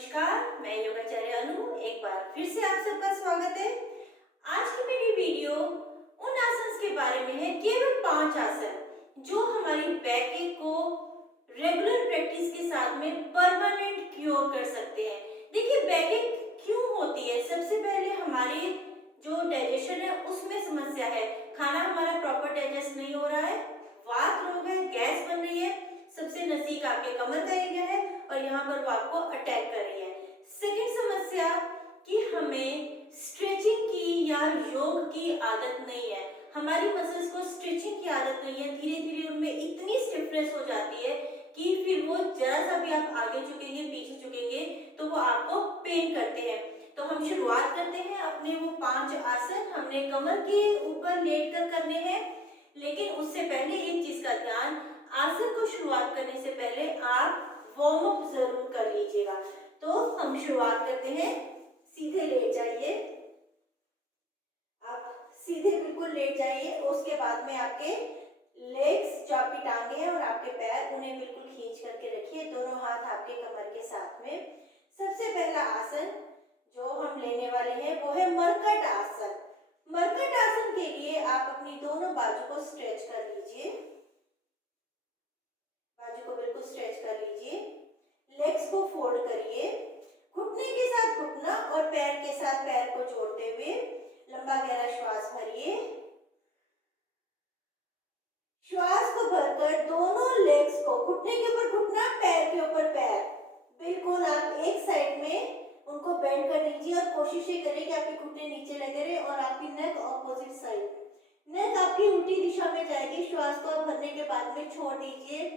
नमस्कार, मैं योगाचार्य अनु एक बार फिर से आप सबका स्वागत है। आज की मेरी वीडियो उन आसन के बारे में है, केवल 5 आसन जो हमारी बैक को रेगुलर प्रैक्टिस के साथ में परमानेंट क्योर कर सकते हैं। देखिए बैक क्यों होती है, सबसे पहले हमारे जो डाइजेशन है उसमें समस्या है, खाना हमारा प्रॉपर डाइजेस्ट नहीं हो रहा है, वात रोग है, गैस बन रही है, सबसे नजदीक आपके कमर का एरिया है और यहाँ पर वो आपको अटैक कर रही है। सेकंड समस्या कि हमें स्ट्रेचिंग की या योग की आदत नहीं है, हमारी मसल्स को स्ट्रेचिंग की आदत नहीं है, धीरे धीरे उनमें इतनी स्टिफनेस हो जाती है कि फिर वो जरा सा भी आप आगे झुकेंगे पीछे झुकेंगे तो वो आपको पेन करते हैं। तो हम शुरुआत करते हैं अपने वो 5 आसन हमने कमर के ऊपर लेट कर करने हैं, लेकिन उससे पहले एक चीज का ध्यान, आसन को शुरुआत करने से पहले आप वार्म अप जरूर कर लीजिएगा। तो हम शुरुआत करते हैं, सीधे लेट जाइए, आप सीधे बिल्कुल लेट जाइए। उसके बाद में आपके लेग्स जो आपकी टांगे हैं और आपके पैर उन्हें बिल्कुल खींच करके रखिए, दोनों हाथ आपके कमर के साथ में। सबसे पहला आसन जो हम लेने वाले हैं वो है मरकट आसन। मरकट आसन के लिए आप अपनी दोनों बाजू को स्ट्रेच कर लीजिए, बाजू को बिल्कुल स्ट्रेच कर लीजिए, लेग्स को फोल्ड करिए, घुटने के साथ घुटना और पैर के साथ पैर को जोड़ते हुए लंबा गहरा श्वास भरिए। श्वास को भरकर दोनों लेग्स को, घुटने के ऊपर घुटना, पैर के ऊपर पैर, बिल्कुल आप एक साइड में उनको बेंड कर लीजिए और कोशिश ये करें कि आपके घुटने नीचे लगे रहे और आपकी नेक ऑपोजिट साइड, नेक आपकी उल्टी दिशा में जाएगी। श्वास को भरने के बाद में छोड़ दीजिए।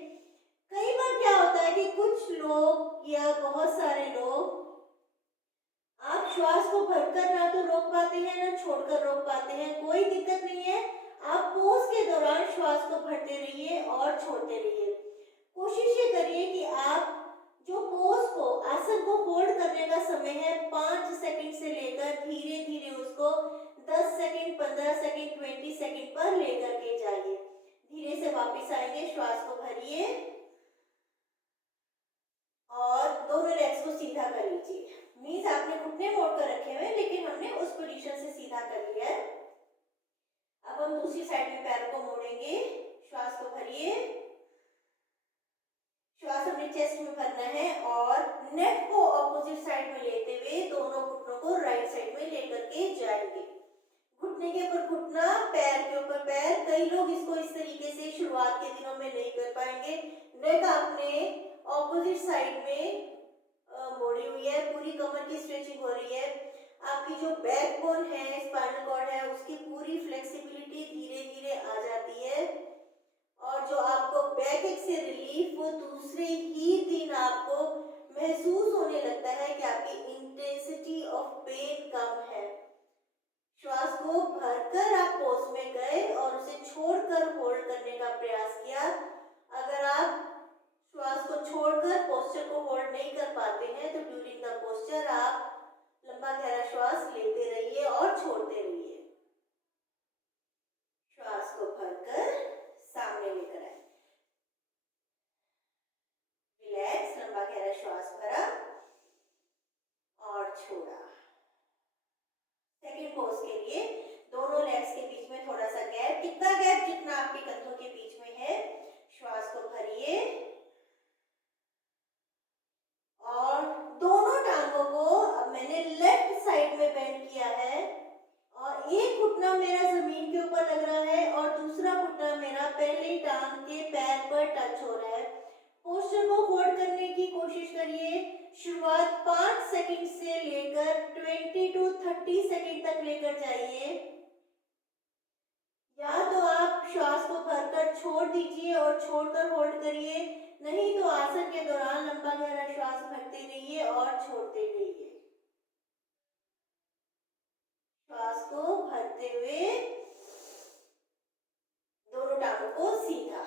कई बार क्या होता है कि कुछ लोग या बहुत सारे लोग आप श्वास को भरकर ना तो रोक पाते हैं ना छोड़कर रोक पाते हैं, कोई दिक्कत नहीं है, आप पोज के दौरान श्वास को भरते रहिए और छोड़ते रहिए। कोशिश ये करिए कि आप जो पोज को, आसन को होल्ड करने का समय है 5 सेकंड से लेकर धीरे धीरे उसको 10 सेकंड, 15 सेकंड, 20 सेकंड पर लेकर के जाइए। धीरे से वापस आएंगे, श्वास को भरिए और दोनों लेग्स को सीधा कर लीजिए। मीन्स आपने घुटने मोड़ कर रखे हुए लेकिन हमने उस पोजीशन से सीधा कर लिया है। अब हम दूसरी साइड में पैर को मोड़ेंगे, श्वास को भरिए, श्वास अपने चेस्ट में भरना है और नेक को ऑपोजिट साइड में लेते हुए दोनों घुटनों को राइट साइड में लेकर के जाएंगे। घुटने के ऊपर घुटना, पैर के ऊपर पैर। कई लोग इसको इस तरीके से शुरुआत के दिनों में नहीं कर पाएंगे। नेक आपने ऑपोजिट साइड में मोड़ी हुई है, पूरी कमर की स्ट्रेचिंग हो रही है, आपकी जो बैकबोन है, स्पाइनल कॉर्ड है, उसकी पूरी फ्लेक्सिबिलिटी धीरे धीरे आ जाती है और जो आपको बैक एक से रिलीफ वो दूसरे ही दिन आपको महसूस होने लगता है कि आपकी इंटेंसिटी ऑफ पेन कम है। श्वास को भरकर आप पोज में गए और उसे छोड़कर होल्ड करने का प्रयास किया। अगर आप श्वास को छोड़कर पोस्चर को होल्ड नहीं कर पाते हैं तो ड्यूरिंग द पोस्चर आप लंबा गहरा श्वास लेते रहिए और छोड़ते रहिए। श्वास को भरकर सामने लेकर आए, रिलैक्स, लंबा गहरा श्वास भरा और छोड़ा। सेकंड पोज के लिए दोनों लेग्स के बीच में थोड़ा सा गैप, कितना गैप, जितना आपके कंधों के बीच में है। श्वास को भरिए और दोनों टांगों को, अब मैंने लेफ्ट साइड में बेंड किया है और एक घुटना मेरा जमीन के ऊपर लग रहा है और दूसरा घुटना मेरा पहले टांग के पैर पर टच हो रहा है। पोस्चर को होल्ड करने की कोशिश करिए। शुरुआत 5 सेकंड से लेकर 20 to 30 सेकंड तक लेकर जाइए। या तो आप श्वास को भरकर छोड़ दीजिए और छोड़कर होल्ड करिए, नहीं तो आसन के दौरान लंबा गहरा श्वास भरते रहिए और छोड़ते रहिए। श्वास को भरते हुए दोनों टांगों को सीधा।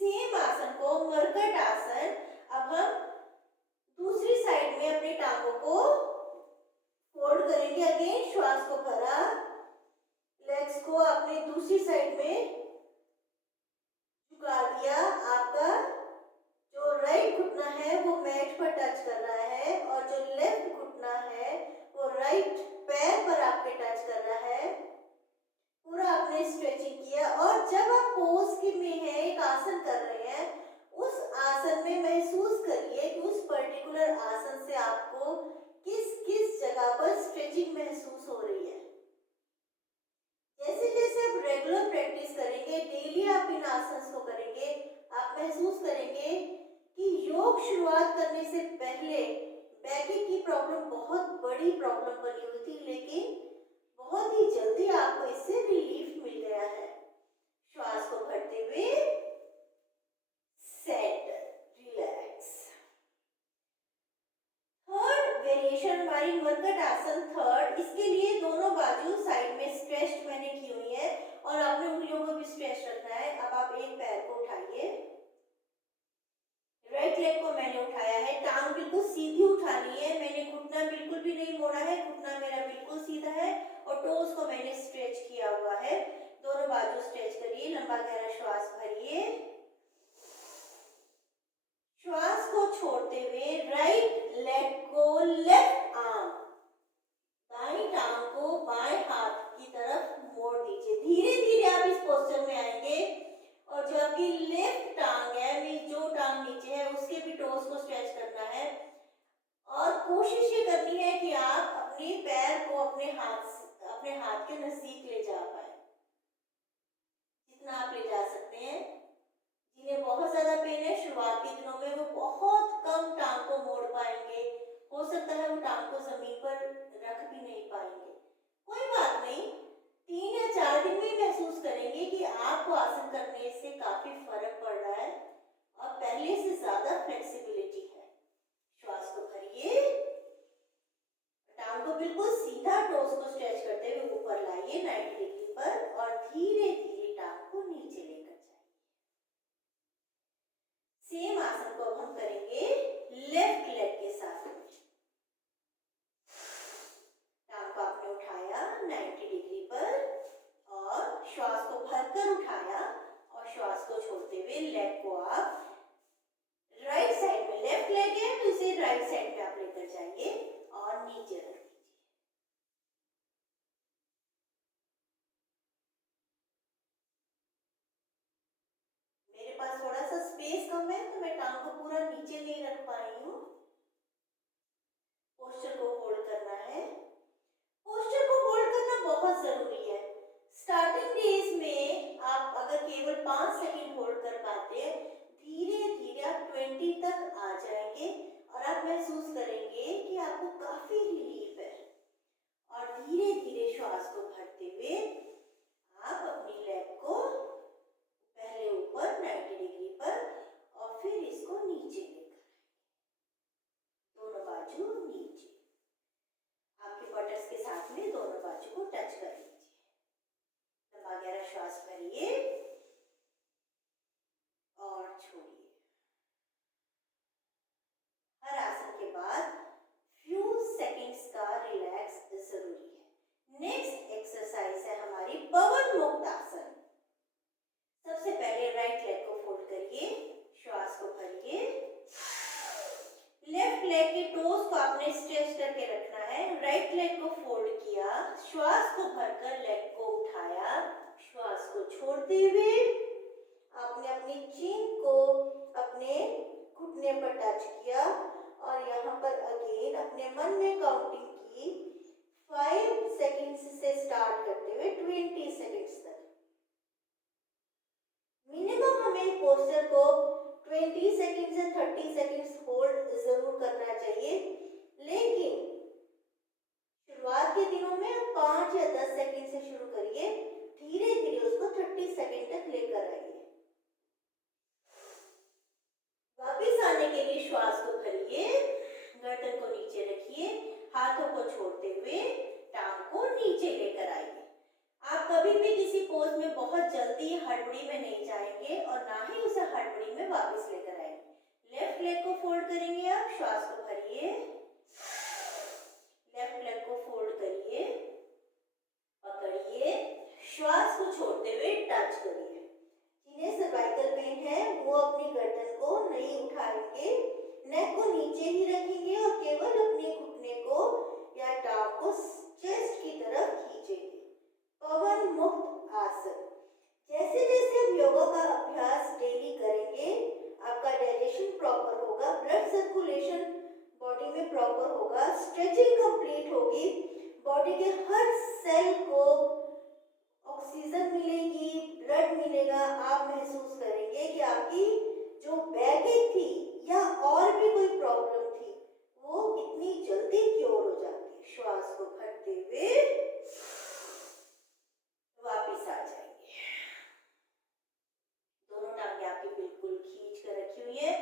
सेम आसन को, मरकट आसन, अब हम दूसरी साइड में अपने टांगों को फोल्ड करेंगे। अगेन श्वास को भरा, लेग्स को अपने दूसरी साइड में झुका दिया। आपका जो राइट घुटना है है वो मैट पर टच कर रहा है और जो लेफ्ट घुटना है वो राइट पैर पर आपके टच कर रहा है। पूरा आपने स्ट्रेचिंग किया और जब आप पोज की में है एक आसन कर रहे हैं, उस आसन में महसूस करिए कि उस पर्टिकुलर आसन से आपको किस किस जगह पर स्ट्रेचिंग महसूस हो रही है। जैसे जैसे आप रेगुलर प्रैक्टिस करेंगे, डेली आप इन आसन्स को करेंगे, आप महसूस करेंगे कि योग शुरुआत करने से पहले बैक की प्रॉब्लम बहुत बड़ी प्रॉब्लम बनी हुई थी, लेकिन बहुत ही जल्दी आपको इससे रिलीफ मिल गया है। श्वास को भरते हुए सेट, रिलैक्स। थर्ड वेरिएशन हमारी मरकट आसन थर्ड, इसके लिए दोनों बाजू साइड में स्ट्रेच मैंने की हुई है और आपने उंगलियों को भी स्ट्रेच रखना है। अब आप एक पैर को उठाइए, राइट लेग को मैंने उठाया है, टांग बिल्कुल सीधी उठानी है, मैंने घुटना बिल्कुल भी नहीं मोड़ा है, घुटना मेरा बिल्कुल सीधा है और टोज को मैंने स्ट्रेच किया हुआ है। दोनों बाजू स्ट्रेच करिए, लंबा गहरा श्वास भरिए। श्वास को छोड़ते हुए राइट लेग को लेफ्ट आर्म, दाईं टांग को बाएं हाथ की तरफ मोड़ दीजिए। धीरे धीरे आप इस पोस्चर में आएंगे और जो आपकी लेफ्ट टांग है, जो टांग नीचे है, उसके भी टोस को स्ट्रेच करना है और कोशिश ये करनी है कि आप अपने पैर को अपने हाथ के नजदीक ले जा पाए, जितना आप ले जा सकते हैं। जिन्हें बहुत ज्यादा पेन है शुरुआत के दिनों में, वो बहुत कम टांग को मोड़ पाएंगे, हो सकता है वो टांग को जमीन पर रख भी नहीं पाएंगे। कोई बात नहीं, 3 या 4 दिन में महसूस करेंगे कि आपको आसन करने से काफी फर्क पड़ रहा है और पहले से ज्यादा फ्लेक्सिबिलिटी है। श्वास को भरिए, टांग को बिल्कुल सीधा, टोस को स्ट्रेच करते हुए ऊपर लाइए 90 डिग्री पर और धीरे धीरे टांग को नीचे लेकर जाइए। सेम आसन को अब हम करेंगे लेफ्ट लेग के साथ। टांग को आपने उठाया 90 डिग्री पर और श्वास को भरकर उठाया और श्वास को छोड़ते हुए लेग को आप राइट साइड में, लेफ्ट लेग है तो इसे राइट साइड में आप लेकर जाइए और नीचे रख दीजिए। मेरे पास थोड़ा सा स्पेस कम है तो मैं टांग को पूरा नीचे नहीं रख पा रही हूँ। पोस्चर को होल्ड करना है। पोस्चर को होल्ड करना बहुत जरूरी है। स्टार्टिंग डेज में आप अगर केवल 5 सेकंड होल्ड कर पाते हैं, धीरे धीरे आप 20 तक आ जाएंगे और आप महसूस करेंगे कि आपको काफी रिलीफ है। और धीरे धीरे श्वास को भरते हुए आप अपनी लेग को पहले ऊपर 90 डिग्री पर और फिर इसको नीचे लेकर आएंगे, दोनों बाजू नीचे। आपके बटर्स के साथ में दोनों बाजू को टच कर लीजिए। लंबा गहरा श्वास भरिए और छोड़िए। हर आसन के बाद फ्यू सेकंड्स का रिलैक्स जरूरी है। नेक्स्ट एक्सरसाइज है हमारी पवन मुक्त आसन। सबसे पहले राइट लेग को फोल्ड करिए, श्वास को भरिए। लेफ्ट लेग के टोस को आपने स्ट्रेच करके रखना है। राइट लेग को फोल्ड किया, श्वास को भरकर लेग को उठाया, श्वास को छोड़ते हुए आपने अपनी चिन को अपने घुटने पर टच किया और यहाँ पर अगेन अपने मन में काउंटिंग की 5 सेकंड्स से स्टार्ट करते हुए 20 सेकंड्स तक। मिनिमम हमें पोस्चर को 20 सेकंड से 30 सेकंड्स होल्ड जरूर करना चाहिए, लेकिन शुरुआत के दिनों में 5 या 10 सेकंड से शुरू करिए, धीरे धीरे उसको 30 सेकंड तक लेकर आइए। वापिस आने के लिए श्वास को भरिए, गर्दन को नीचे रखिए, हाथों को छोड़ते हुए टांग को नीचे लेकर आइए। आप कभी भी किसी पोज में बहुत जल्दी हड़बड़ी में नहीं जाएंगे और ना ही उसे हड़बड़ी में वापस लेकर आएंगे। लेफ्ट लेग को फोल्ड करेंगे, आप श्वास को भरिए, लेफ्ट लेग को फोल्ड करिए, पकड़िए, श्वास को छोड़ते हुए टच करिए। जिन्हें सर्वाइकल पेन है वो अपनी गर्दन को नहीं उठाएंगे, नेक नीचे ही रखेंगे और केवल अपने घुटने को या टांग को चेस्ट की तरफ खींचेंगे। पवन मुक्त आसन। जैसे जैसे आप योगा का अभ्यास डेली करेंगे, आपका डाइजेशन प्रॉपर होगा, ब्लड सर्कुलेशन बॉडी में प्रॉपर होगा, स्ट्रेचिंग कंप्लीट होगी, बॉडी के हर सेल को ऑक्सीजन मिलेगी, ब्लड मिलेगा। आप महसूस करेंगे कि आपकी जो बैकएक थी या और भी कोई प्रॉब्लम थी वो कितनी जल्दी क्योर हो जाती है। श्वास को भरते हुए वापिस आ जाएंगे। दोनों टांगे आपकी बिल्कुल खींच कर रखी हुई है।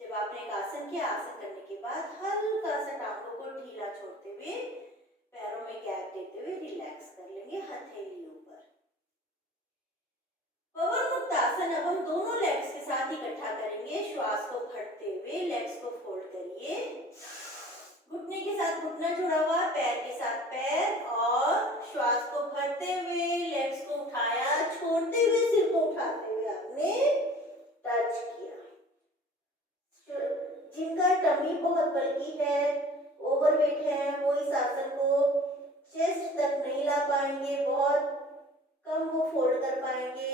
जब आपने एक आसन किया, आसन करने के बाद हल्का सा टांगों को ढीला छोड़ते हुए, पैरों में गैप देते हुए रिलैक्स कर लेंगे, हथेली ऊपर। पवन मुक्त आसन अब हम दोनों लेग्स के साथ इकट्ठा करेंगे। श्वास को भरते हुए लेग्स को फोल्ड करिए, घुटने के साथ घुटना जुड़ा हुआ, पैर के साथ पैर, और श्वास को भरते हुए लेग्स को उठाया, छोड़ते हुए सिर को उठाते हुए आपने टच किया। जिनका टमी बहुत बल्कि है, ओवरवेट है, वो इस आसन को चेस्ट तक नहीं ला पाएंगे, बहुत कम वो फोल्ड कर पाएंगे,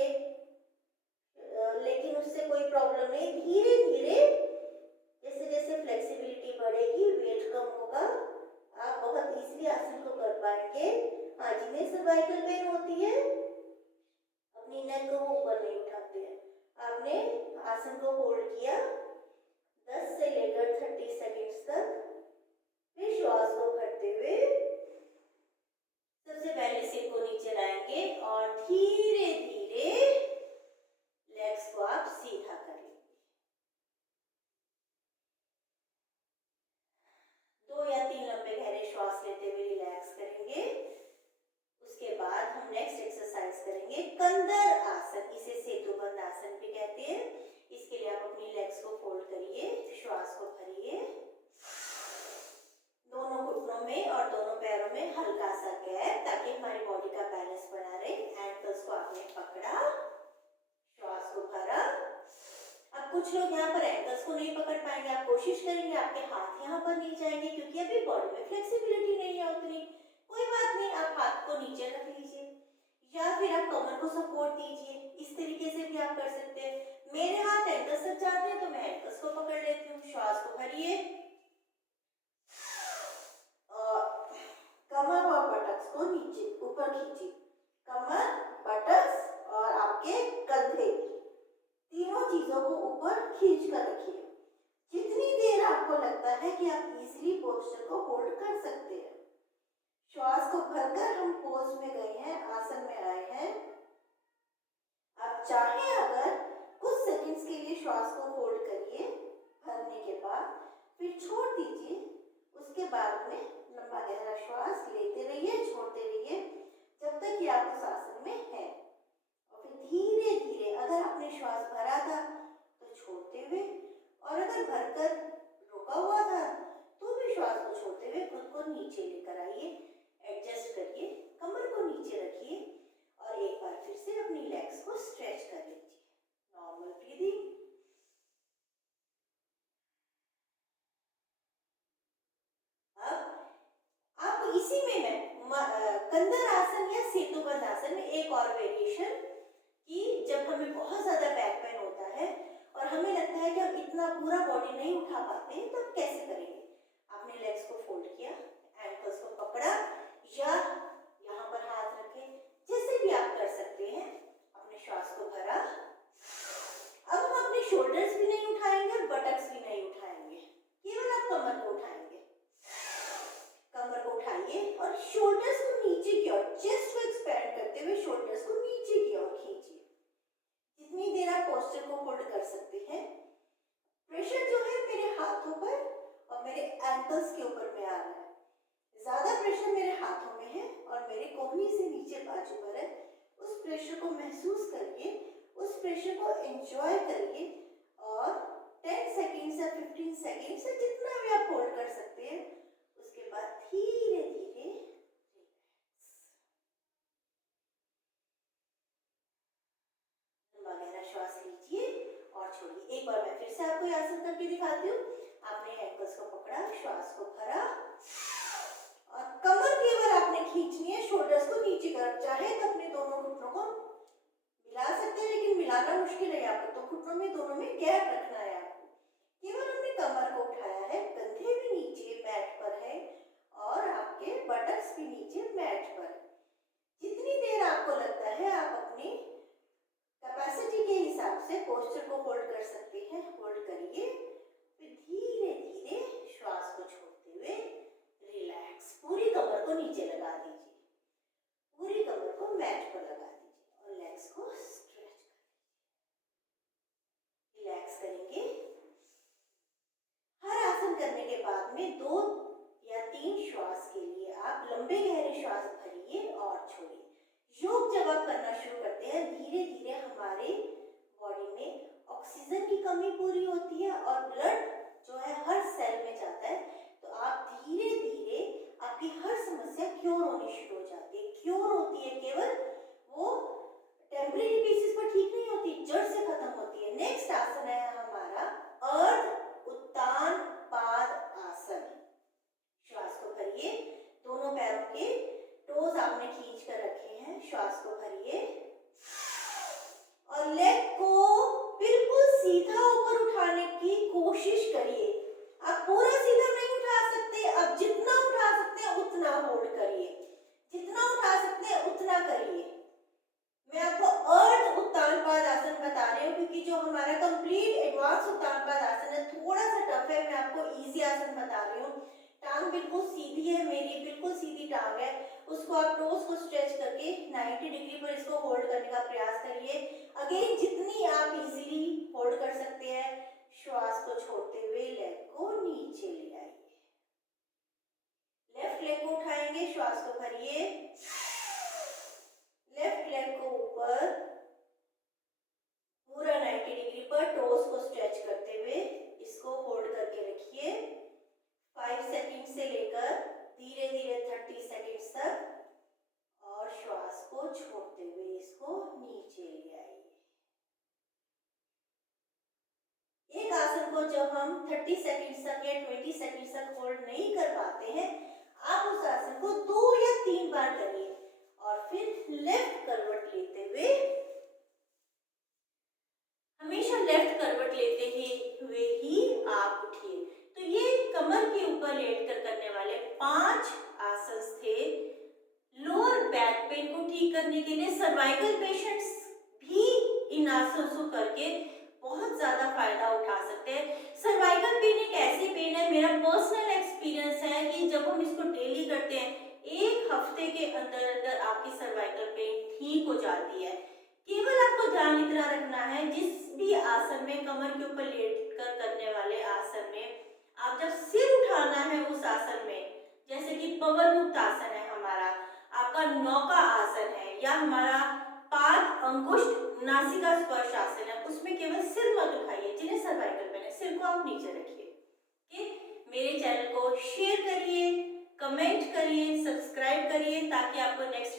लेकिन उससे कोई प्रॉब्लम नहीं। धीरे धीरे जैसे जैसे फ्लेक्सिबिलिटी बढ़ेगी, वेट कम होगा, आप बहुत इजीली आसन को कर पाएंगे। हाँ, जिन्हें सर्वाइकल पेन होती है, अपनी नेक को ऊपर नहीं उठाते हैं। आपने आसन को होल्ड किया 10 से लेकर 30 सेकेंड्स तक, फिर श्वास को भरते हुए सबसे पहले सिर को नीचे लाएंगे और धीरे धीरे लेग्स को आप सीधा कर लेंगे। 2 या 3 लंबे गहरे श्वास लेते हुए रिलैक्स करेंगे। उसके बाद हम नेक्स्ट एक्सरसाइज करेंगे कंदर आसन। इसे सेतुबंद आसन भी कहते हैं। इसके लिए आप अपनी लेग्स को फोल्ड करिए, श्वास को भरिए, दोनों घुटनों में और दोनों पैरों में हल्का सा गैप, ताकि हमारी बॉडी का बैलेंस बना रहे। एंकल्स को आपने पकड़ा, श्वास को भरा। अब कुछ लोग यहाँ पर एंकल्स को नहीं पकड़ पाएंगे, आप कोशिश करेंगे आपके हाथ यहाँ पर नहीं जाएंगे, क्योंकि अभी बॉडी में फ्लेक्सिबिलिटी नहीं है उतनी। कोई बात नहीं, आप हाथ को नीचे रख लीजिए या फिर आप कमर को सपोर्ट दीजिए। इस तरीके से भी आप कर सकते हैं। मेरे हाथ एंकल्स तक जाते हैं तो मैं एंकल्स को पकड़ लेती हूँ। श्वास को भरिए और कमर और बटक्स को नीचे ऊपर खींचिए। कमर, बटक्स और आपके कंधे, तीनों चीजों को ऊपर खींच कर रखिए। जितनी देर आपको लगता है कि आप इजीली पोस्चर को होल्ड कर सकते हैं। श्वास को भरकर हम पोज में गए हैं, आसन में आए हैं। आप चाहें अगर कुछ सेकंड्स के लिए श्वास को होल्ड करिए, भरने के बाद फिर छोड़ दीजिए। उसके बाद में लंबा गहरा श्वास लेते रहिए, छोड़ते रहिए, जब तक कि आप उस आसन में हैं। और फिर धीरे धीरे, अगर आपने श्वास भरा था तो छोड़ते हुए, और अगर भरकर रोका हुआ था तो भी श्वास को छोड़ते हुए खुद को नीचे लेकर आइए। एडजस्ट करिए, कमर को नीचे रखिए और एक बार फिर से अपनी लेग्स को स्ट्रेच कर लीजिए। Normal breathing. अब आप इसी में कंदर आसन या सेतुबंद आसन में एक और वेरिएशन, कि जब हमें बहुत ज्यादा बैक पेन होता है और हमें लगता है कि हम इतना पूरा बॉडी नहीं उठा पाते हैं, तो कैसे करेंगे। आपने लेग्स को फोल्ड किया, एंकल्स को पकड़ा या यहाँ पर हाथ रखे, जैसे भी आप कर सकते हैं। अपने श्वास को भरा। अब हम अपने शोल्डर्स भी नहीं उठाएंगे और बटक्स भी नहीं उठाएंगे, केवल आप कमर को उठाएंगे। कमर को उठाइए और शोल्डर्स को नीचे की ओर, चेस्ट को एक्सपैंड करते हुए शोल्डर्स को नीचे की ओर खींचिए। जितनी देर आप पोस्चर को होल्ड कर सकते हैं। प्रेशर जो है मेरे हाथों पर और मेरे एंकल्स के ऊपर में आ रहा है। ज्यादा प्रेशर मेरे हाथों में है और मेरे कोहनी से नीचे बाजू पर है। उस प्रेशर को महसूस करिए, उस प्रेशर को एंजॉय करिए और 10 सेकेंड्स या 15 सेकेंड्स से जितना भी आप होल्ड कर सकते हैं। उसके बाद धीरे धीरे लंबा गहरा श्वास लीजिए और छोड़िए। एक बार मैं फिर से आपको आसन करके दिखाती हूँ। आपने एंकल्स को चाहे तो अपने दोनों घुटनों को मिला सकते हैं, लेकिन मिलाना मुश्किल है यहाँ पर, तो घुटनों में दोनों में गैप रखना है आपको। केवल हमने कमर को उठाया है, कंधे भी नीचे मैट पर है और आपके बटक्स भी नीचे मैट पर। जितनी देर आपको लगता है आप अपनी कैपेसिटी के हिसाब से पोस्चर को होल्ड कर सकते हैं, होल्ड करिए। फिर धीरे धीरे श्वास को छोड़ते हुए रिलैक्स, पूरी कमर को नीचे लगा दीजिए, पूरी कमर को मैट पर लगा दीजिए और लेग्स को स्ट्रेच कर रिलैक्स करेंगे। हर आसन करने के बाद में 2 या 3 श्वास के लिए आप लंबे गहरे श्वास भरिए और छोड़िए। योग जब आप करना शुरू करते हैं, धीरे धीरे हमारे बॉडी में ऑक्सीजन की कमी पूरी होती है और ब्लड जो है हर सेल में जाता है, तो आप धीरे धीरे आपकी हर समस्या क्योर होनी शुरू हो जाती है। क्योर होती है केवल वो टेम्परेरी बेसिस पर ठीक नहीं होती, जड़ से खत्म होती है। नेक्स्ट आसन है हमारा अर्ध उत्तान पाद आसन। श्वास को भरिए, दोनों पैरों के टोज आपने खींच कर रखे हैं, श्वास को भरिए और लेग को बिल्कुल सीधा ऊपर उठाने की कोशिश करिए। आप पूरा सीधा नहीं उठा सकते, अब जितना उठा सकते हैं उतना होल्ड करिए, जितना उठा सकते हैं उतना करिए। मैं आपको अर्ध उत्तान पाद आसन बता रही हूँ क्योंकि जो हमारा कंप्लीट एडवांस उत्तान पाद आसन है थोड़ा सा टफ है, मैं आपको इजी आसन बता रही हूँ। टांग बिल्कुल सीधी है, मेरी बिल्कुल सीधी टांग है, उसको आप टोस को स्ट्रेच करके 90 डिग्री पर इसको होल्ड करने का प्रयास करिए। अगेन जितनी आप इजीली होल्ड कर सकते हैं, श्वास को छोड़ते हुए लेग को नीचे ले आइए। लेफ्ट लेग को उठाएंगे, श्वास को भरिए, लेफ्ट लेग को ऊपर पूरा 90 डिग्री पर टोस को स्ट्रेच करते हुए इसको होल्ड करके रखिए 5 सेकंड से लेकर धीरे धीरे 30 सेकंड्स तक और श्वास को छोड़ते हुए इसको नीचे ले आइए। एक आसन को जब हम 30 सेकंड्स तक या 20 सेकंड्स तक होल्ड नहीं कर पाते हैं, आप उस आसन को 2 या 3 बार करिए और फिर लेफ्ट करवट लेते हुए, हमेशा लेफ्ट करवट लेते हुए ही आप उठिए। तो ये कमर के ऊपर लेटकर करने वाले 5 आसन थे लोअर बैक पेन को ठीक करने के लिए। सर्वाइकल पेशेंट्स भी इन आसनों को करके बहुत ज्यादा फायदा उठा सकते हैं। सर्वाइकल पेन एक ऐसी पेन है, मेरा पर्सनल एक्सपीरियंस है कि जब हम इसको डेली करते हैं 1 हफ्ते के अंदर अंदर आपकी सर्वाइकल पेन ठीक हो जाती है। केवल आपको ध्यान इतना रखना है, जिस भी आसन में कमर के ऊपर लेट कर करने वाले आसन में आप जब सिर उठाना है उस आसन में, जैसे कि पवन मुक्त आसन है हमारा, आपका नौका आसन है या हमारा पाद अंगुष्ठ नासिका स्पर्श आसन है, उसमें केवल सिर मत उठाइए। जिन्हें सर्वाइकल पेन है सिर को आप नीचे रखिए। मेरे चैनल को शेयर करिए, कमेंट करिए, सब्सक्राइब करिए ताकि आपको नेक्स्ट